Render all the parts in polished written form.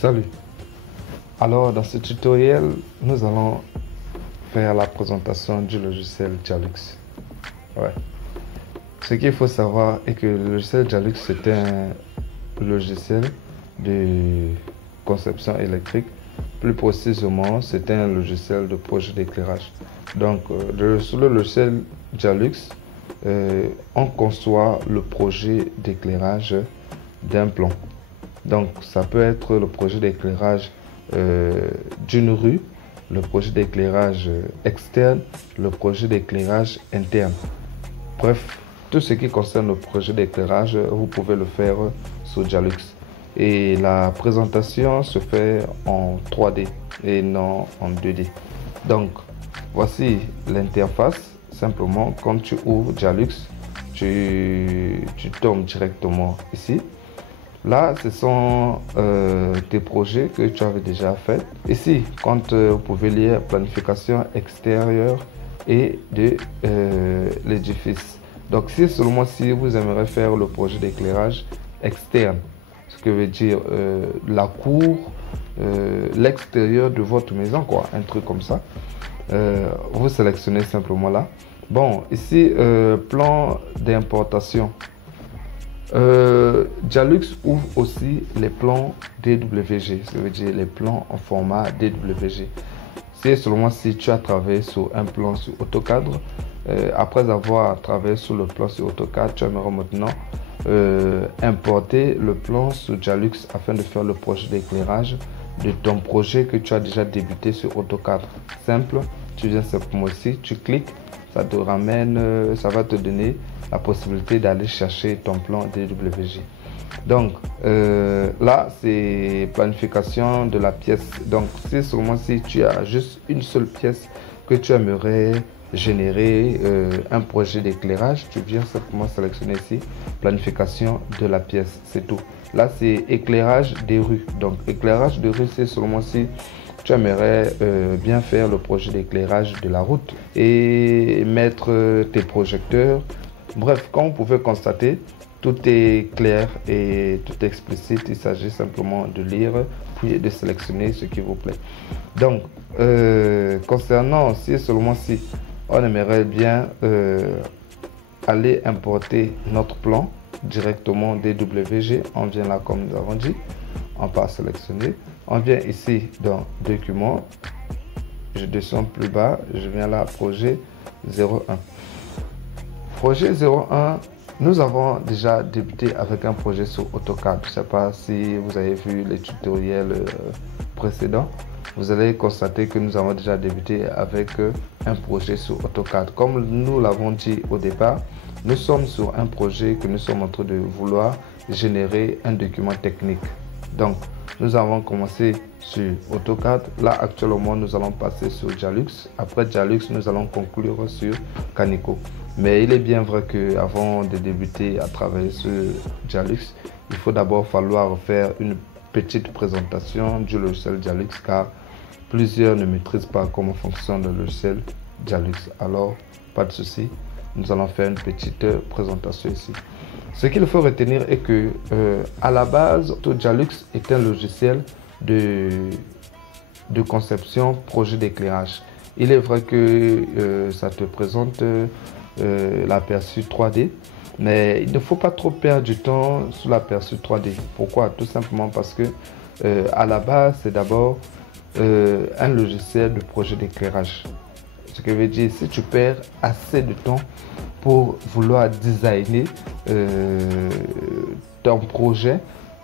Salut. Alors dans ce tutoriel, nous allons faire la présentation du logiciel Jalux. Ouais. Ce qu'il faut savoir est que le logiciel Jalux c'est un logiciel de conception électrique. Plus précisément, c'est un logiciel de projet d'éclairage. Donc sur le logiciel Jalux, on conçoit le projet d'éclairage d'un plan. Donc ça peut être le projet d'éclairage d'une rue, le projet d'éclairage externe, le projet d'éclairage interne. Bref, tout ce qui concerne le projet d'éclairage, vous pouvez le faire sur Jalux. Et la présentation se fait en 3D et non en 2D. Donc, voici l'interface. Simplement, quand tu ouvres Jalux, tu tombes directement ici. Là, ce sont des projets que tu avais déjà fait. Ici, quand vous pouvez lire planification extérieure et de l'édifice. Donc, c'est seulement si vous aimeriez faire le projet d'éclairage externe, ce que veut dire la cour, l'extérieur de votre maison, quoi, un truc comme ça. Vous sélectionnez simplement là. Bon, ici, plan d'importation. Jalux ouvre aussi les plans DWG, ça veut dire les plans en format DWG. C'est seulement si tu as travaillé sur un plan sur AutoCAD, après avoir travaillé sur le plan sur AutoCAD, tu aimerais maintenant importer le plan sur Jalux afin de faire le projet d'éclairage de ton projet que tu as déjà débuté sur AutoCAD. Simple, tu viens simplement ici, tu cliques, ça te ramène, ça va te donner la possibilité d'aller chercher ton plan DWG. Donc là, c'est planification de la pièce. Donc c'est seulement si tu as juste une seule pièce que tu aimerais générer un projet d'éclairage, tu viens simplement sélectionner ici planification de la pièce, c'est tout. Là, c'est éclairage des rues. Donc éclairage de rue, c'est seulement si tu aimerais bien faire le projet d'éclairage de la route et mettre tes projecteurs. Bref, comme vous pouvez constater, tout est clair et tout est explicite. Il s'agit simplement de lire puis de sélectionner ce qui vous plaît. Donc, concernant si seulement si on aimerait bien aller importer notre plan directement DWG, on vient là comme nous avons dit, on part sélectionner. On vient ici dans document, je descends plus bas, je viens là projet 01. Projet 01, nous avons déjà débuté avec un projet sur AutoCAD. Je ne sais pas si vous avez vu les tutoriels précédents. Vous allez constater que nous avons déjà débuté avec un projet sur AutoCAD. Comme nous l'avons dit au départ, nous sommes sur un projet que nous sommes en train de vouloir générer un document technique. Donc, nous avons commencé sur AutoCAD. Là, actuellement, nous allons passer sur Jalux. Après Jalux, nous allons conclure sur Canico. Mais il est bien vrai qu'avant de débuter à travailler sur Jalux, il faut d'abord falloir faire une petite présentation du logiciel Jalux car plusieurs ne maîtrisent pas comment fonctionne le logiciel Jalux. Alors, pas de souci, nous allons faire une petite présentation ici. Ce qu'il faut retenir est que à la base, Jalux est un logiciel de conception projet d'éclairage. Il est vrai que ça te présente l'aperçu 3D, mais il ne faut pas trop perdre du temps sur l'aperçu 3D. Pourquoi? Tout simplement parce que à la base, c'est d'abord un logiciel de projet d'éclairage. Ce qui veut dire, si tu perds assez de temps pour vouloir designer ton projet,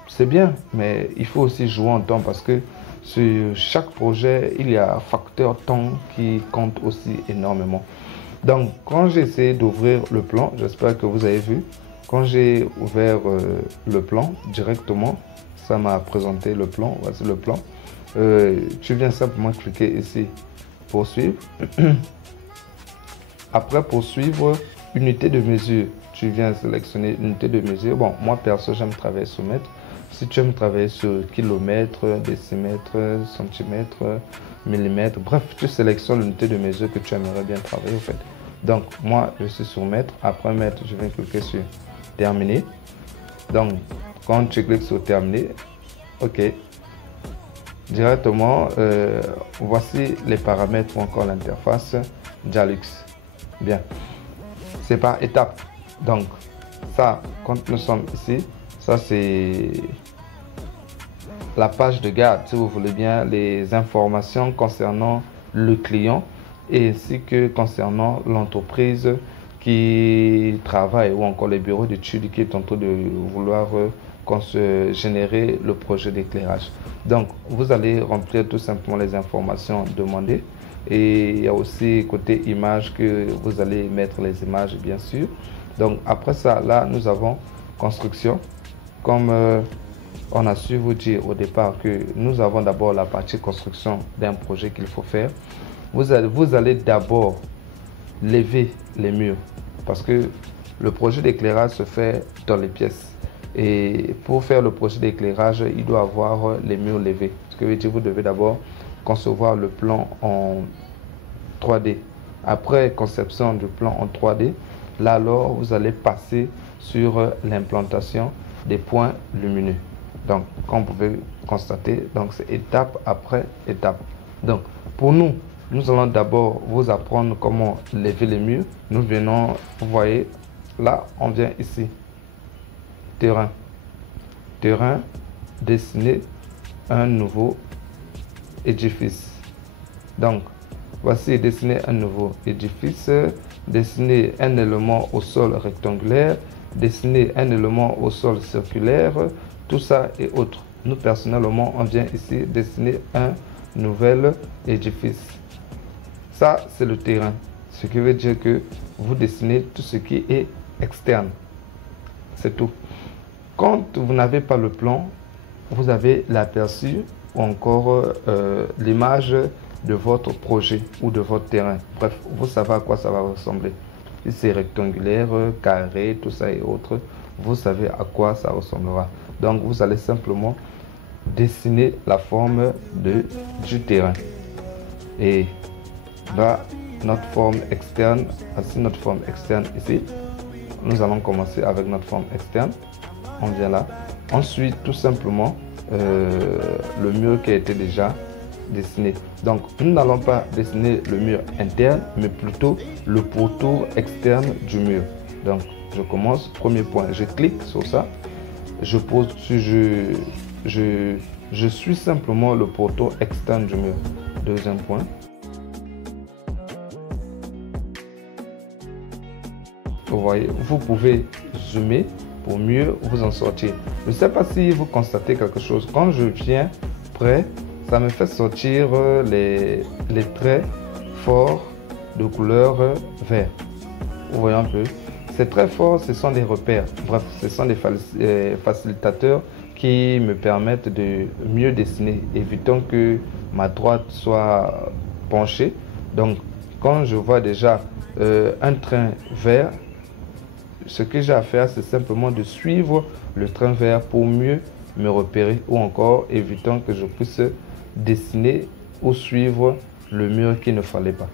c'est bien, mais il faut aussi jouer en temps parce que sur chaque projet, il y a un facteur temps qui compte aussi énormément. Donc, quand j'ai essayé d'ouvrir le plan, j'espère que vous avez vu, quand j'ai ouvert le plan directement, ça m'a présenté le plan, voici le plan. Tu viens simplement cliquer ici, poursuivre. Après poursuivre, unité de mesure, tu viens sélectionner unité de mesure. Bon, moi perso, j'aime travailler sur mètre. Si tu aimes travailler sur kilomètre, décimètre, centimètre, millimètre, bref, tu sélectionnes l'unité de mesure que tu aimerais bien travailler en fait. Donc, moi, je suis sur mètre. Après mètre, je viens cliquer sur terminer. Donc, quand tu cliques sur terminer, ok, directement, voici les paramètres ou encore l'interface Dialux. Bien, c'est par étape. Donc, ça, quand nous sommes ici, ça c'est la page de garde, si vous voulez bien, les informations concernant le client et ainsi que concernant l'entreprise qui travaille ou encore les bureaux d'études qui est en train de vouloir générer le projet d'éclairage. Donc, vous allez remplir tout simplement les informations demandées et il y a aussi côté image que vous allez mettre les images, bien sûr. Donc, après ça, là, nous avons construction. Comme on a su vous dire au départ que nous avons d'abord la partie construction d'un projet qu'il faut faire. Vous allez d'abord lever les murs parce que le projet d'éclairage se fait dans les pièces. Et pour faire le projet d'éclairage, il doit avoir les murs levés. Ce que veut dire, vous devez d'abord concevoir le plan en 3D. Après conception du plan en 3D, là alors vous allez passer sur l'implantation des points lumineux. Donc, comme vous pouvez constater, donc c'est étape après étape. Donc, pour nous allons d'abord vous apprendre comment lever les murs. Nous venons, vous voyez, là, on vient ici. Terrain. Terrain, dessiner un nouveau édifice. Donc, voici dessiner un nouveau édifice, dessiner un élément au sol rectangulaire, dessiner un élément au sol circulaire, tout ça et autres. Nous, personnellement, on vient ici dessiner un nouvel édifice. Ça, c'est le terrain. Ce qui veut dire que vous dessinez tout ce qui est externe. C'est tout. Quand vous n'avez pas le plan, vous avez l'aperçu ou encore l'image de votre projet ou de votre terrain. Bref, vous savez à quoi ça va ressembler. Si c'est rectangulaire, carré, tout ça et autres, vous savez à quoi ça ressemblera. Donc, vous allez simplement dessiner la forme du terrain. Et là, notre forme externe, voici notre forme externe ici. Nous allons commencer avec notre forme externe. On vient là. Ensuite, tout simplement, le mur qui a été déjà dessiné. Donc, nous n'allons pas dessiner le mur interne, mais plutôt le pourtour externe du mur. Donc, je commence. Premier point, je clique sur ça. Je pose, je suis simplement le pourtour externe du mur. Deuxième point. Vous voyez, vous pouvez zoomer pour mieux vous en sortir. Je ne sais pas si vous constatez quelque chose. Quand je viens près, ça me fait sortir les traits forts de couleur vert. Vous voyez un peu. Ces traits forts, ce sont des repères. Bref, ce sont des facilitateurs qui me permettent de mieux dessiner, évitant que ma droite soit penchée. Donc, quand je vois déjà un train vert, ce que j'ai à faire, c'est simplement de suivre le train vert pour mieux me repérer ou encore évitant que je puisse dessiner ou suivre le mur qu'il ne fallait pas.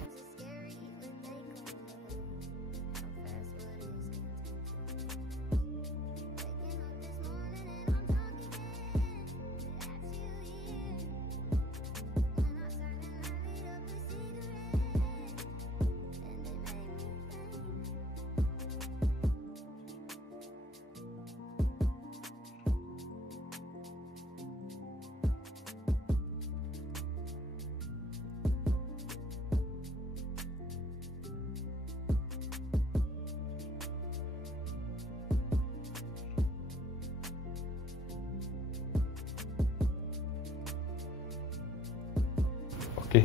Ok,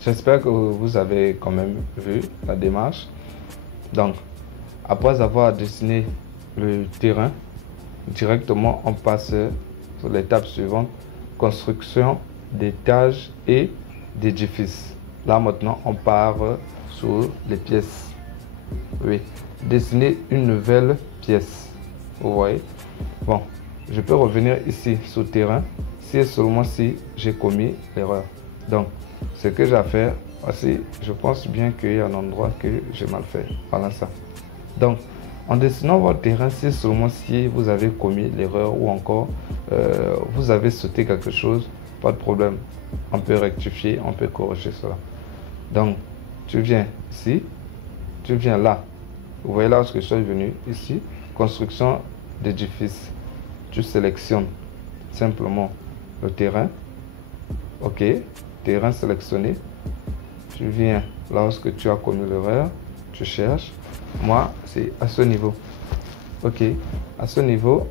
j'espère que vous avez quand même vu la démarche. Donc, après avoir dessiné le terrain, directement on passe sur l'étape suivante, construction d'étages et d'édifices. Là maintenant, on part sur les pièces. Oui, dessiner une nouvelle pièce. Vous voyez. Bon, je peux revenir ici sur terrain si et seulement si j'ai commis l'erreur. Donc, ce que j'ai à faire, voici, je pense bien qu'il y a un endroit que j'ai mal fait. Voilà ça. Donc, en dessinant votre terrain, c'est seulement si vous avez commis l'erreur ou encore vous avez sauté quelque chose, pas de problème. On peut rectifier, on peut corriger cela. Donc, tu viens ici, tu viens là. Vous voyez là lorsque je suis venu ici, construction d'édifice. Tu sélectionnes simplement le terrain. Ok, terrain sélectionné. Tu viens lorsque tu as commis l'erreur, tu cherches. Moi, c'est à ce niveau. Ok, à ce niveau,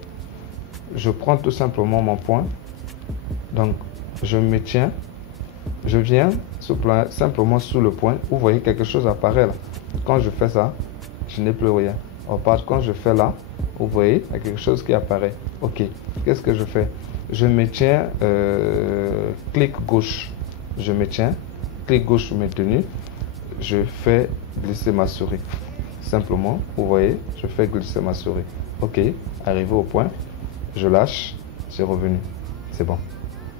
je prends tout simplement mon point. Donc, je me tiens. Je viens simplement sous le point. Vous voyez quelque chose apparaît là. Quand je fais ça, je n'ai plus rien. Quand je fais là, vous voyez, il y a quelque chose qui apparaît. Ok, qu'est-ce que je fais? Je me tiens, clic gauche. Je me tiens, clic gauche maintenu. Je fais glisser ma souris. Simplement, vous voyez, je fais glisser ma souris. Ok, arrivé au point, je lâche, c'est revenu. C'est bon.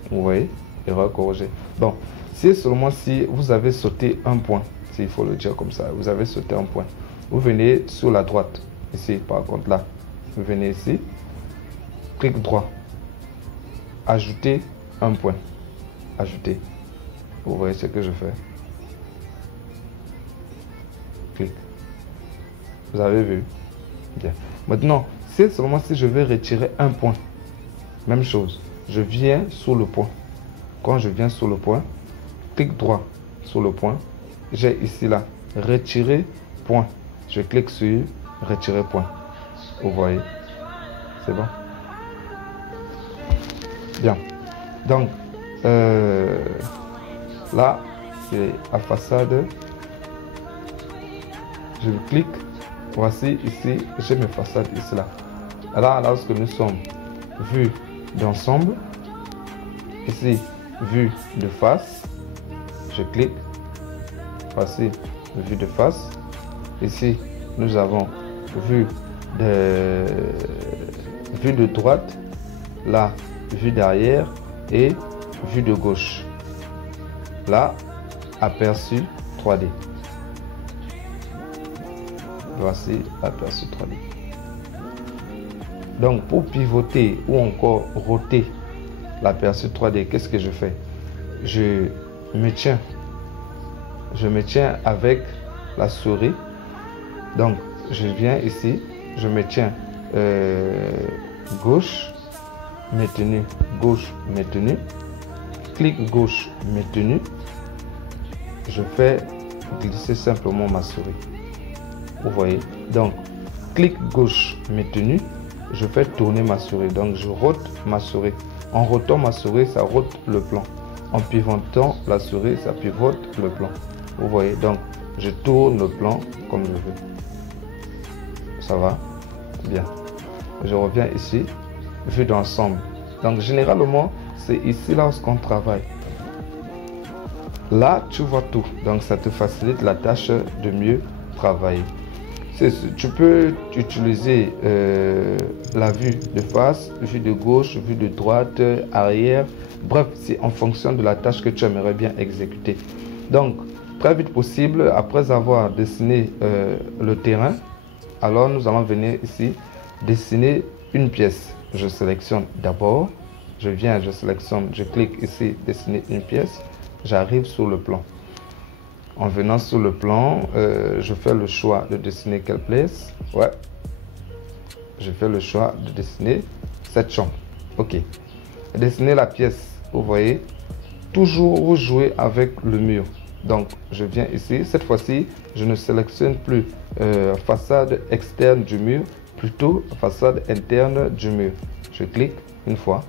Vous voyez, erreur corrigée. Bon, c'est seulement si vous avez sauté un point, s'il faut le dire comme ça, vous avez sauté un point. Vous venez sur la droite, ici, par contre là. Vous venez ici, clic droit, ajouter un point. Ajouter. Vous voyez ce que je fais. Clic. Vous avez vu? Bien. Maintenant, c'est seulement si je veux retirer un point. Même chose. Je viens sur le point. Quand je viens sur le point, clic droit sur le point. J'ai ici là, retirer point. Je clique sur retirer point. Vous voyez? C'est bon? Bien. Donc, là, c'est la façade. Je clique. Voici ici, j'ai mes façades ici là. Là, lorsque nous sommes vus d'ensemble, ici, vue de face, je clique. Voici vue de face. Ici, nous avons vue de droite, là, vue d'arrière et vue de gauche. Là, aperçu 3D. Voici aperçu 3D. Donc, pour pivoter ou encore roter l'aperçu 3D, qu'est-ce que je fais? Je me tiens avec la souris. Donc, je viens ici, je me tiens gauche, maintenu, clic gauche, maintenu. Je fais glisser simplement ma souris. Vous voyez? Donc, clic gauche, maintenu. Je fais tourner ma souris. Donc, je rote ma souris. En rotant ma souris, ça rote le plan. En pivotant la souris, ça pivote le plan. Vous voyez? Donc, je tourne le plan comme je veux. Ça va? Bien. Je reviens ici, vue d'ensemble. Donc, généralement, c'est ici lorsqu'on travaille. Là, tu vois tout. Donc, ça te facilite la tâche de mieux travailler. Tu peux utiliser la vue de face, vue de gauche, vue de droite, arrière. Bref, c'est en fonction de la tâche que tu aimerais bien exécuter. Donc, très vite possible, après avoir dessiné le terrain, alors nous allons venir ici, dessiner une pièce. Je sélectionne d'abord, je viens, je sélectionne, je clique ici, dessiner une pièce, j'arrive sur le plan. En venant sur le plan, je fais le choix de dessiner quelle pièce. Ouais. Je fais le choix de dessiner cette chambre. Ok. Dessiner la pièce, vous voyez, toujours vous jouez avec le mur. Donc, je viens ici. Cette fois-ci, je ne sélectionne plus façade externe du mur, plutôt façade interne du mur. Je clique une fois.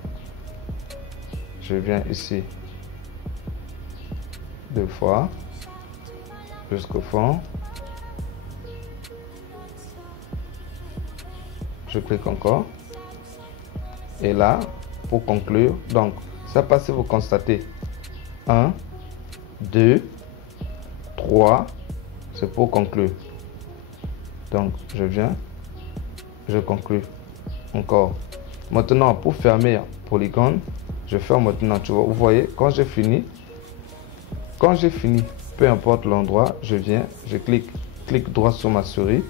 Je viens ici deux fois jusqu'au fond. Je clique encore. Et là, pour conclure, donc, ça passe, vous constatez 1, 2, 3, c'est pour conclure. Donc, je viens, je conclue encore. Maintenant, pour fermer polygone, je ferme maintenant. Tu vois, vous voyez, quand j'ai fini, peu importe l'endroit, je viens, je clique droit sur ma souris.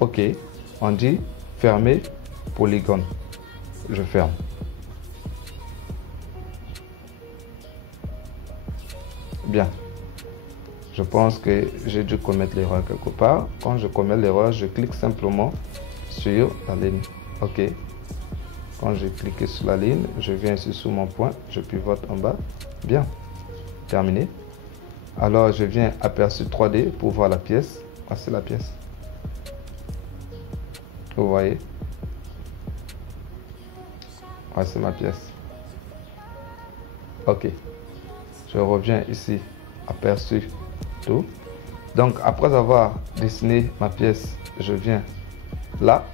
Ok, on dit fermer polygone. Je ferme. Bien. Je pense que j'ai dû commettre l'erreur quelque part. Quand je commets l'erreur, je clique simplement sur la ligne. OK. Quand j'ai cliqué sur la ligne, je viens ici sur mon point, je pivote en bas. Bien. Terminé. Alors, je viens aperçu 3D pour voir la pièce. Voici la pièce. Vous voyez. Voici ma pièce. OK. Je reviens ici, aperçu tout. Donc, après avoir dessiné ma pièce, je viens là.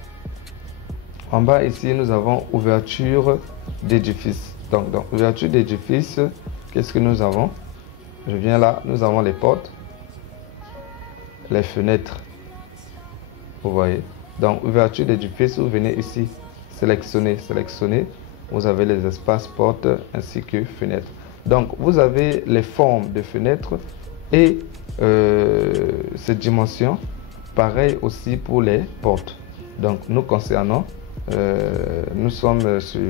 En bas ici, nous avons ouverture d'édifice. Donc, dans ouverture d'édifice, qu'est-ce que nous avons? Je viens là, nous avons les portes, les fenêtres. Vous voyez. Donc, ouverture d'édifice, vous venez ici, sélectionner. Vous avez les espaces portes ainsi que fenêtres. Donc, vous avez les formes de fenêtres et ces dimensions. Pareil aussi pour les portes. Donc, nous concernant, nous sommes sur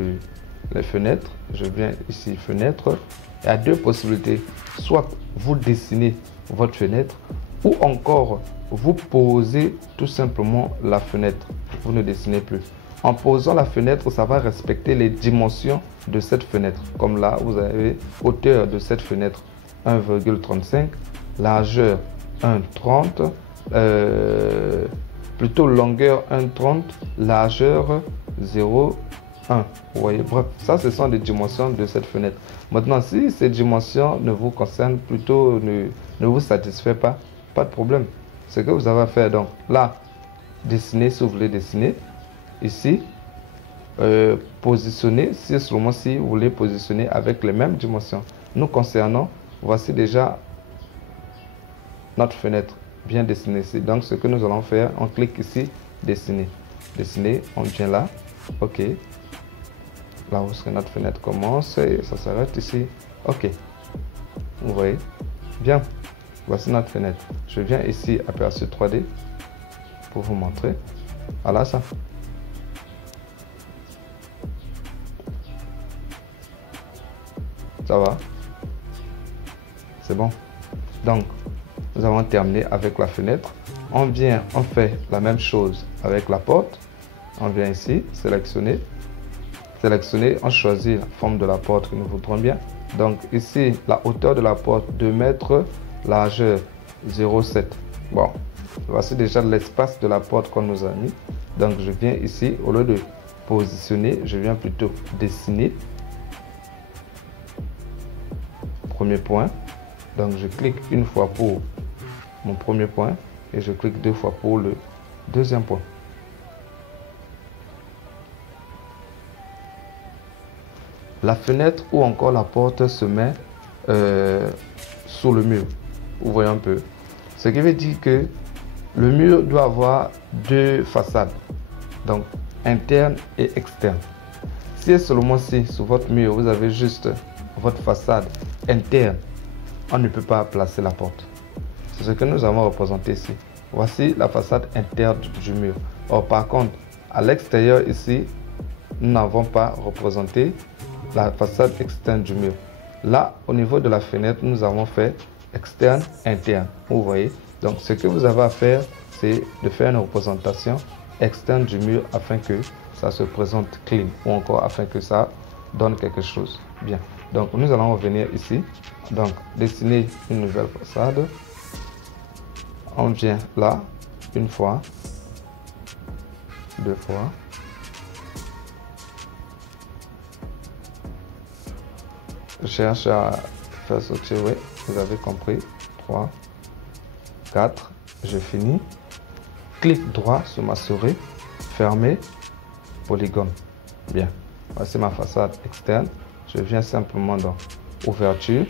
les fenêtres. Je viens ici, fenêtre. Il y a deux possibilités. Soit vous dessinez votre fenêtre ou encore vous posez tout simplement la fenêtre. Vous ne dessinez plus. En posant la fenêtre, ça va respecter les dimensions de cette fenêtre. Comme là, vous avez hauteur de cette fenêtre 1,35, largeur 1,30, plutôt longueur 1,30, largeur 0,1. Vous voyez, bref, ça ce sont les dimensions de cette fenêtre. Maintenant, si ces dimensions ne vous concernent plutôt, ne vous satisfait pas, pas de problème. Ce que vous avez à faire, donc là, dessiner si vous voulez dessiner. Ici, positionner, si vous voulez positionner avec les mêmes dimensions. Nous concernant, voici déjà notre fenêtre bien dessinée ici. Donc, ce que nous allons faire, on clique ici, dessiner. Dessiner, on vient là. OK. Là où notre fenêtre commence et ça s'arrête ici. OK. Vous voyez. Bien. Voici notre fenêtre. Je viens ici, aperçu 3D, pour vous montrer. Voilà ça. Ça va? C'est bon. Donc, nous avons terminé avec la fenêtre. On vient, on fait la même chose avec la porte. On vient ici, sélectionner. Sélectionner, on choisit la forme de la porte que nous voudrons bien. Donc ici, la hauteur de la porte 2 mètres, largeur 0,7. Bon, voici déjà l'espace de la porte qu'on nous a mis. Donc je viens ici, au lieu de positionner, je viens plutôt dessiner. Premier point. Donc je clique une fois pour mon premier point et je clique deux fois pour le deuxième point. La fenêtre ou encore la porte se met sous le mur. Vous voyez un peu. Ce qui veut dire que le mur doit avoir deux façades. Donc interne et externe. Si seulement si sur votre mur vous avez juste votre façade interne, on ne peut pas placer la porte. C'est ce que nous avons représenté ici. Voici la façade interne du mur. Or par contre, à l'extérieur ici, nous n'avons pas représenté la façade externe du mur. Là, au niveau de la fenêtre, nous avons fait externe, interne. Vous voyez. Donc, ce que vous avez à faire, c'est de faire une représentation externe du mur afin que ça se présente clean ou encore afin que ça donne quelque chose. Bien. Donc, nous allons revenir ici. Donc, dessiner une nouvelle façade. On vient là, une fois, deux fois. Je cherche à faire sortir, oui, vous avez compris. 3, 4, je finis. Clic droit sur ma souris, fermer, polygone. Bien, voici ma façade externe. Je viens simplement dans ouverture,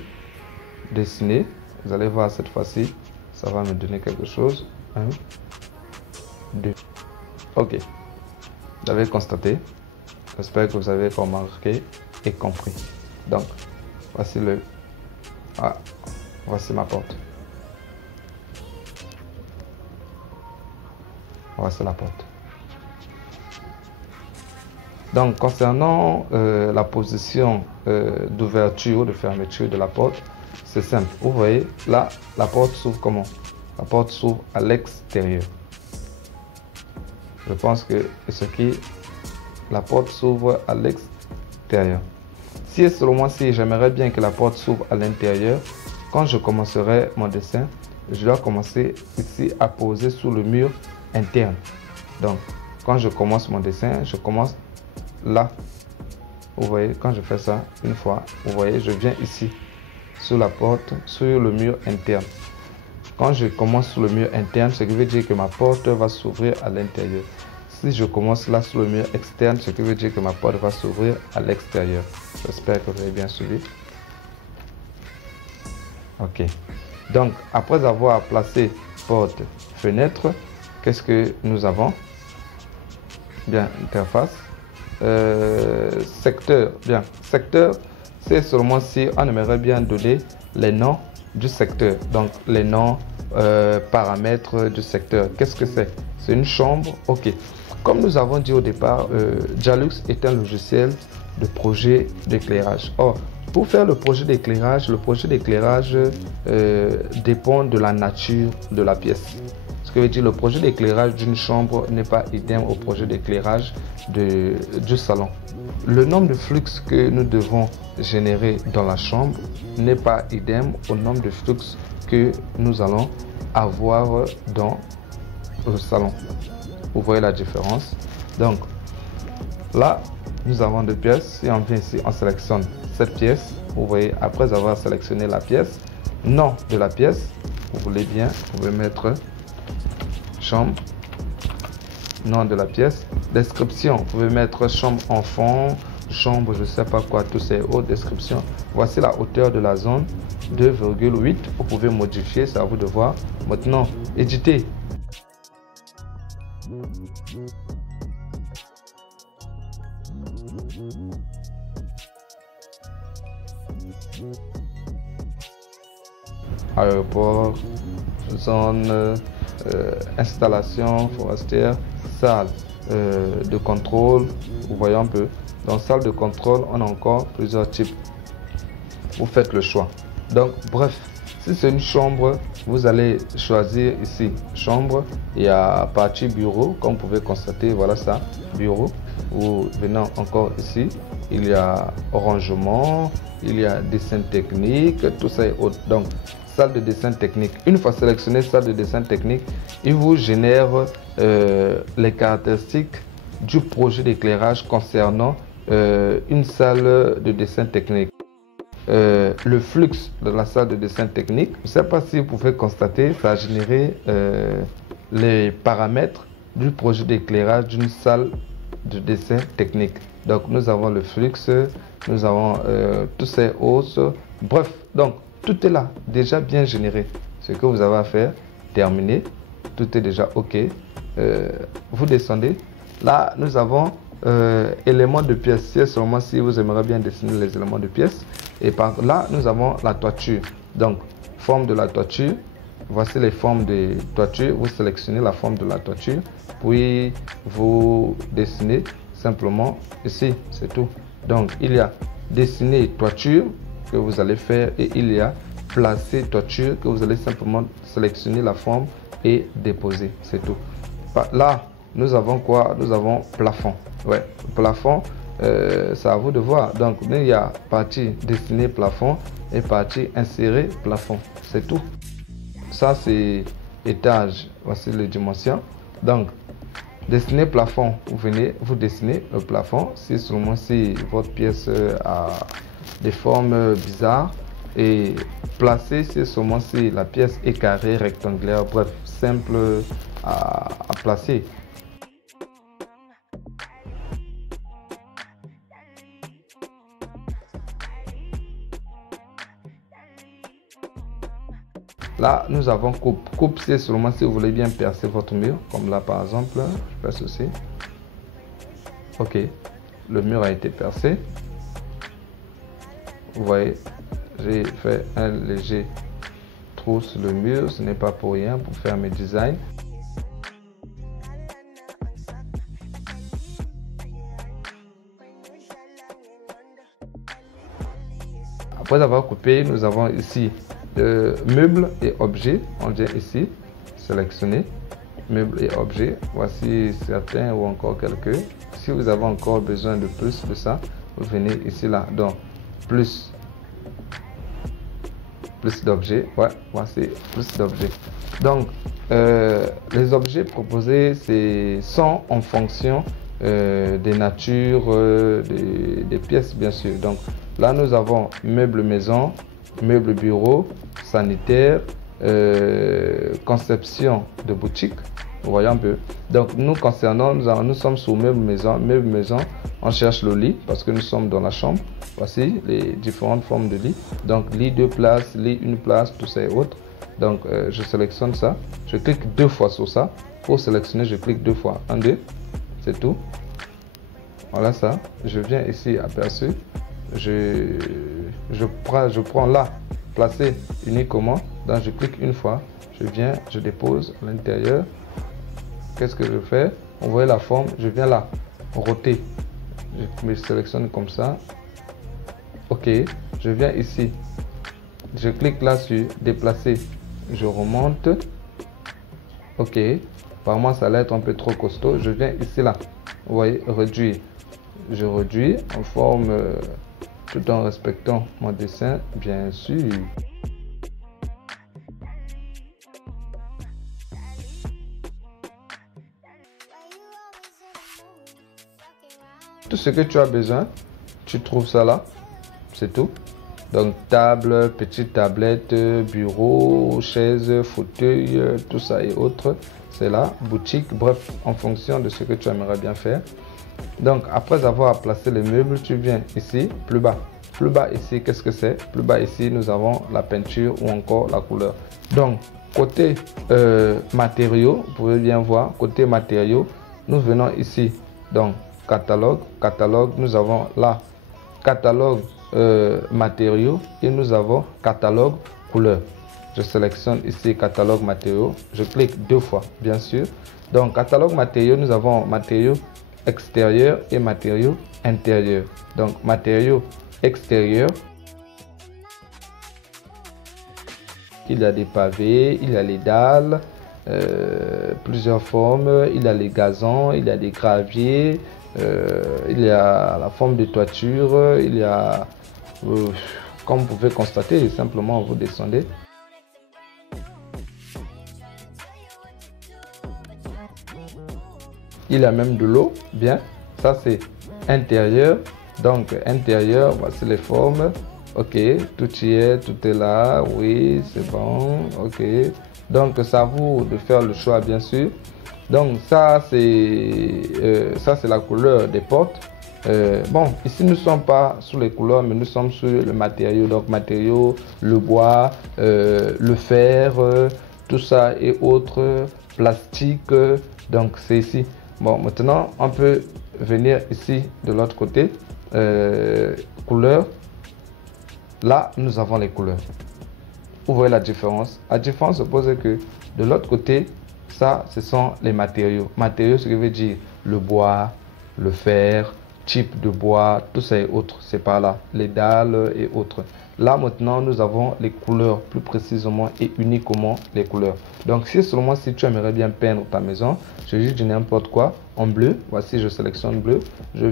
dessiner. Vous allez voir cette fois-ci, ça va me donner quelque chose. 1, 2. Ok, vous avez constaté. J'espère que vous avez remarqué et compris. Donc, voici voici ma porte. Voici la porte. Donc, concernant la position d'ouverture ou de fermeture de la porte, C'est simple. Vous voyez, là, la porte s'ouvre comment? La porte s'ouvre à l'extérieur. Je pense que ce qui, la porte s'ouvre à l'extérieur. Si et seulement si j'aimerais bien que la porte s'ouvre à l'intérieur, quand je commencerai mon dessin, je dois commencer ici à poser sur le mur interne. Donc, quand je commence mon dessin, je commence là. Vous voyez, quand je fais ça, une fois, vous voyez, je viens ici, sur la porte, sur le mur interne. Quand je commence sur le mur interne, ce qui veut dire que ma porte va s'ouvrir à l'intérieur. Si je commence là sur le mur externe, ce qui veut dire que ma porte va s'ouvrir à l'extérieur. J'espère que vous avez bien suivi. Ok. Donc, après avoir placé porte, fenêtre, qu'est-ce que nous avons? Bien, interface. Secteur. Bien, secteur, c'est seulement si on aimerait bien donner les noms du secteur. Donc, les noms, paramètres du secteur. Qu'est-ce que c'est? C'est une chambre. Ok. Comme nous avons dit au départ, Jalux est un logiciel de projet d'éclairage. Or, pour faire le projet d'éclairage dépend de la nature de la pièce. Ce qui veut dire le projet d'éclairage d'une chambre n'est pas idem au projet d'éclairage du salon. Le nombre de flux que nous devons générer dans la chambre n'est pas idem au nombre de flux que nous allons avoir dans le salon. Vous voyez la différence. Donc là, nous avons deux pièces. Si on vient ici, on sélectionne cette pièce. Vous voyez, après avoir sélectionné la pièce, nom de la pièce, vous voulez bien, vous pouvez mettre chambre, nom de la pièce, description, vous pouvez mettre chambre enfant, chambre, je sais pas quoi, tous ces autres descriptions. Voici la hauteur de la zone, 2,8. Vous pouvez modifier, c'est à vous de voir. Maintenant, éditer. Aéroport, zone, installation forestière, salle de contrôle. Vous voyez un peu. Dans salle de contrôle, on a encore plusieurs types. Vous faites le choix. Donc, bref, si c'est une chambre, vous allez choisir ici chambre. Il y a partie bureau, comme vous pouvez constater. Voilà ça, bureau. Vous venez encore ici. Il y a rangement, il y a dessin technique, tout ça est autre. Donc, salle de dessin technique. Une fois sélectionné salle de dessin technique, il vous génère les caractéristiques du projet d'éclairage concernant une salle de dessin technique. Le flux de la salle de dessin technique, je ne sais pas si vous pouvez constater, ça a généré les paramètres du projet d'éclairage d'une salle de dessin technique. Donc nous avons le flux, nous avons tous ces hausses, bref, donc tout est là, déjà bien généré. Ce que vous avez à faire, terminer, tout est déjà OK. Vous descendez, là nous avons éléments de pièces, c'est seulement si vous aimeriez bien dessiner les éléments de pièces. Et par là, nous avons la toiture. Donc, forme de la toiture. Voici les formes de toiture. Vous sélectionnez la forme de la toiture. Puis, vous dessinez simplement ici. C'est tout. Donc, il y a dessiner toiture que vous allez faire. Et il y a placer toiture que vous allez simplement sélectionner la forme et déposer. C'est tout. Là, nous avons quoi? Nous avons plafond. Ouais, plafond. C'est à vous de voir. Donc, il y a partie dessiner plafond et partie insérer plafond. C'est tout. Ça, c'est étage. Voici les dimensions. Donc, dessiner plafond. Vous venez, vous dessinez le plafond. Si seulement si votre pièce a des formes bizarres. Et placer, c'est seulement si la pièce est carrée, rectangulaire, bref, simple à placer. Là, nous avons coupe. Coupe, c'est seulement si vous voulez bien percer votre mur. Comme là, par exemple, je perce aussi. OK. Le mur a été percé. Vous voyez, j'ai fait un léger trou sur le mur. Ce n'est pas pour rien, pour faire mes designs. Après avoir coupé, nous avons ici meubles et objets. On vient ici, sélectionner meubles et objets. Voici certains ou encore quelques. Si vous avez encore besoin de plus de ça, vous venez ici là. Donc plus d'objets. Ouais, voici plus d'objets. Donc les objets proposés sont en fonction des natures des pièces, bien sûr. Donc là nous avons meubles maison, meubles bureau, sanitaire, conception de boutique. Vous voyez un peu. Donc nous concernant, nous sommes sur meubles maison. Meubles maison, on cherche le lit parce que nous sommes dans la chambre. Voici les différentes formes de lit. Donc lit 2 places, lit 1 place, tout ça et autres. Donc je sélectionne ça. Je clique 2 fois sur ça. Pour sélectionner, je clique 2 fois. 1, 2. C'est tout. Voilà ça. Je viens ici, aperçu. Je prends là, placer uniquement. Donc je clique une fois. Je viens, je dépose à l'intérieur. Qu'est-ce que je fais? Vous voyez la forme. Je viens là, roter. Je me sélectionne comme ça. Ok. Je viens ici. Je clique là sur déplacer. Je remonte. Ok. Par moi, ça allait être un peu trop costaud. Je viens ici là. Vous voyez, réduire. Je réduis en forme tout en respectant mon dessin, bien sûr. Tout ce que tu as besoin, tu trouves ça là. C'est tout. Donc table, petite tablette, bureau, chaise, fauteuil, tout ça et autres. C'est là, boutique, bref, en fonction de ce que tu aimerais bien faire. Donc après avoir placé les meubles, tu viens ici, plus bas. Plus bas ici, qu'est-ce que c'est? Plus bas ici, nous avons la peinture ou encore la couleur. Donc côté matériaux, vous pouvez bien voir, côté matériaux, nous venons ici. Donc catalogue, nous avons là, catalogue matériaux et nous avons catalogue couleur. Je sélectionne ici catalogue matériaux, je clique 2 fois bien sûr. Donc catalogue matériaux, nous avons matériaux extérieurs et matériaux intérieurs. Donc matériaux extérieurs, il y a des pavés, il y a les dalles, plusieurs formes, il y a les gazons, il y a des graviers, il y a la forme de toiture, il y a comme vous pouvez constater, simplement vous descendez. Il y a même de l'eau, bien, ça c'est intérieur. Donc intérieur, voici les formes. Ok, tout y est, tout est là, oui, c'est bon, ok. Donc c'est à vous de faire le choix, bien sûr. Donc ça c'est la couleur des portes. Bon, ici nous ne sommes pas sur les couleurs, mais nous sommes sur le matériau. Donc matériau, le bois, le fer, tout ça et autres, plastique. Donc c'est ici. Bon, maintenant on peut venir ici de l'autre côté. Couleurs. Là, nous avons les couleurs. Vous voyez la différence? La différence suppose que de l'autre côté, ça, ce sont les matériaux. Matériaux, ce qui veut dire le bois, le fer, type de bois, tout ça et autres. C'est par là. Les dalles et autres. Là, maintenant, nous avons les couleurs, plus précisément et uniquement les couleurs. Donc, si seulement si tu aimerais bien peindre ta maison, je dis de n'importe quoi, en bleu. Voici, je sélectionne bleu. Je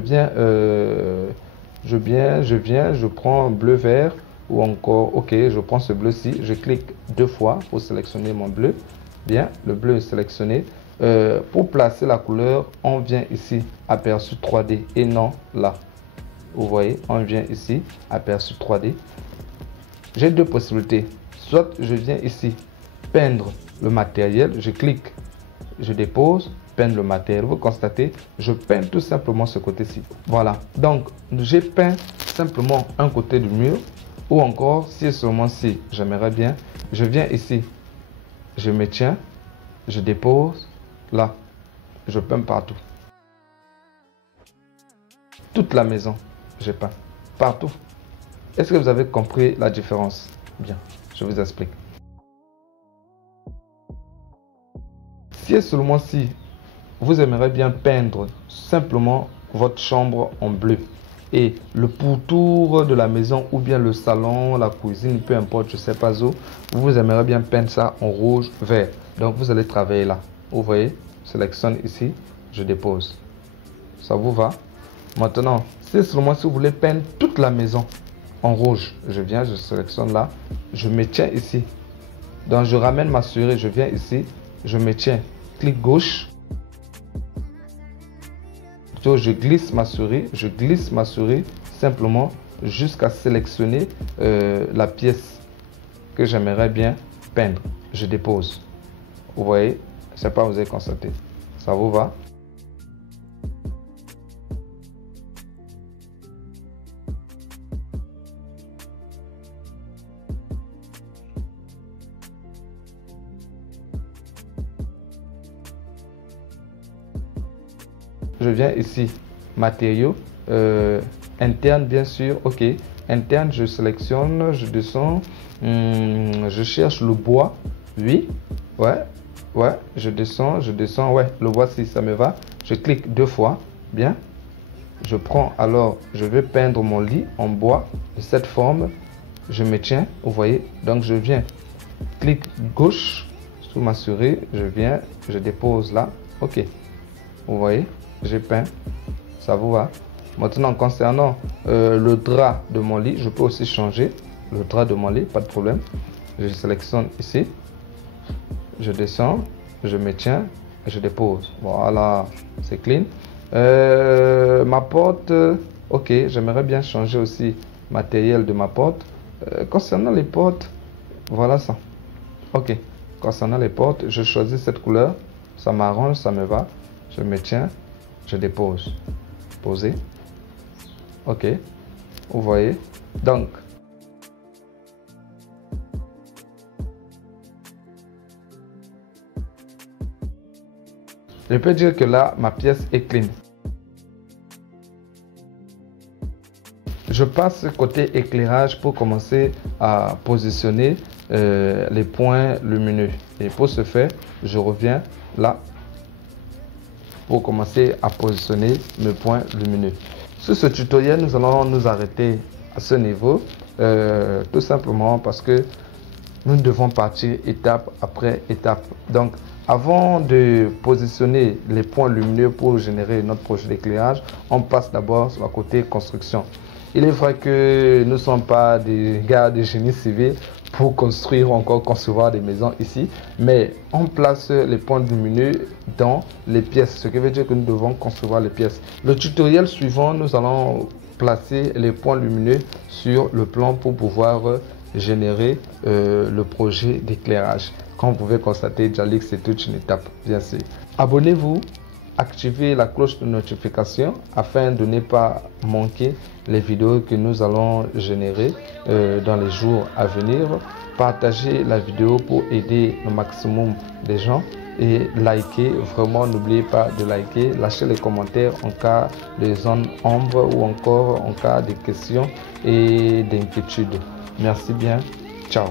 prends bleu vert ou encore, ok, je prends ce bleu-ci, je clique 2 fois pour sélectionner mon bleu. Bien, le bleu est sélectionné. Pour placer la couleur, on vient ici, aperçu 3D et non là. Vous voyez, on vient ici, aperçu 3D. J'ai 2 possibilités. Soit je viens ici, peindre le matériel, je clique, je dépose, peindre le matériel. Vous constatez, je peins tout simplement ce côté-ci. Voilà. Donc, j'ai peint simplement un côté du mur. Ou encore, si seulement si j'aimerais bien, je viens ici, je me tiens, je dépose, là, je peins partout. Toute la maison, je peins. Partout. Est-ce que vous avez compris la différence? Bien, je vous explique. Si seulement si vous aimeriez bien peindre simplement votre chambre en bleu, et le pourtour de la maison ou bien le salon, la cuisine, peu importe, je sais pas où, vous aimeriez bien peindre ça en rouge, vert. Donc vous allez travailler là. Vous voyez, sélectionne ici, je dépose. Ça vous va? Maintenant, c'est seulement si vous voulez peindre toute la maison en rouge, je viens, je sélectionne là, je me tiens ici. Donc je ramène ma souris, je viens ici, je me tiens, clic gauche. Je glisse ma souris simplement jusqu'à sélectionner la pièce que j'aimerais bien peindre. Je dépose. Vous voyez, je ne sais pas, vous avez constaté. Ça vous va? Je viens ici, matériaux, interne bien sûr, ok. Interne, je sélectionne, je descends, je cherche le bois, oui, ouais, je descends, ouais, le voici, ça me va. Je clique 2 fois, bien. Je prends alors, je vais peindre mon lit en bois de cette forme. Je me tiens, vous voyez, donc je viens, clic gauche sous ma souris, je viens, je dépose là, ok. Vous voyez, j'ai peint, ça vous va? Maintenant, concernant le drap de mon lit, je peux aussi changer le drap de mon lit, pas de problème. Je sélectionne ici, je descends, je me tiens, je dépose. Voilà, c'est clean. Ma porte, ok, j'aimerais bien changer aussi le matériel de ma porte. Concernant les portes, voilà ça. Ok, concernant les portes, je choisis cette couleur, ça m'arrange, ça me va. Je me tiens, je dépose. Poser. Ok, vous voyez. Donc, je peux dire que là, ma pièce est clean. Je passe côté éclairage pour commencer à positionner les points lumineux. Et pour ce faire, je reviens là pour commencer à positionner mes points lumineux. Sur ce tutoriel, nous allons nous arrêter à ce niveau, tout simplement parce que nous devons partir étape après étape. Donc, avant de positionner les points lumineux pour générer notre projet d'éclairage, on passe d'abord sur la côté construction. Il est vrai que nous ne sommes pas des gars de génie civil pour construire ou encore concevoir des maisons ici, mais on place les points lumineux dans les pièces, ce qui veut dire que nous devons concevoir les pièces. Le tutoriel suivant, nous allons placer les points lumineux sur le plan pour pouvoir générer le projet d'éclairage. Comme vous pouvez constater, Jalix, c'est toute une étape, bien sûr. Abonnez-vous, activez la cloche de notification afin de ne pas manquer les vidéos que nous allons générer dans les jours à venir. Partagez la vidéo pour aider le maximum des gens et likez, vraiment n'oubliez pas de liker, lâchez les commentaires en cas de zone ombre ou encore en cas de questions et d'inquiétudes. Merci bien, ciao.